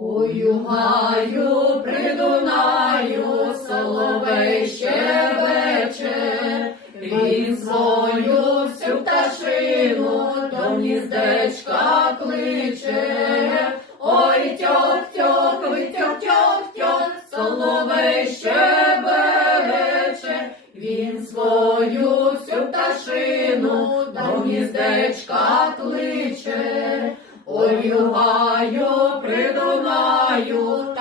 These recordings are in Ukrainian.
Ою гаю при Дунаю соловей щебече, він свою всю пташину до гніздечка кличе. Ой, тьох, тьох, ви тьох, тьох, тьох, соловей щебече, він свою всю пташину до гніздечка кличе. Ой, гаю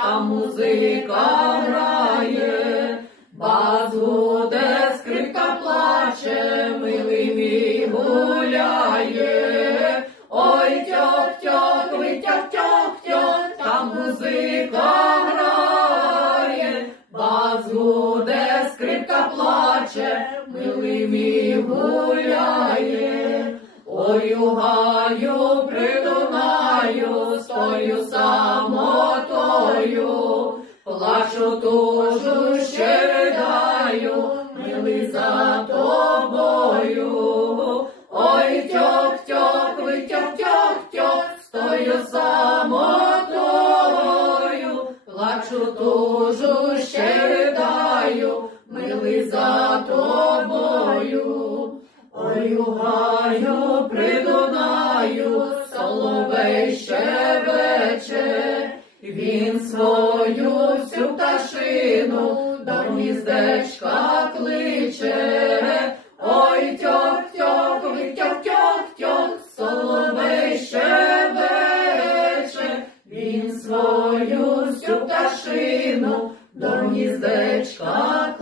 там музика грає, бас гуде, скрипка плаче, милий мій гуляє. Ой, тьох, тьох, ви тьох, тьох, тьох, там музика грає, бас гуде, скрипка плаче, милий мій гуляє. Ой, гаю при Дунаю, стою самотою, плачу тужу ще ридаю, милий за тобою. Ой, тьох, тьох, ви тьох, тьох, тьох, стою самотою, плачу тужу ще ридаю, милий за тобою. Ой, гаю при Дунаю, соловей щебече, він свою всю пташину до гніздечка кличе. Ой, тьох, тьох, ви тьох, тьох, тьох, соловей щебече, він свою всю пташину до гніздечка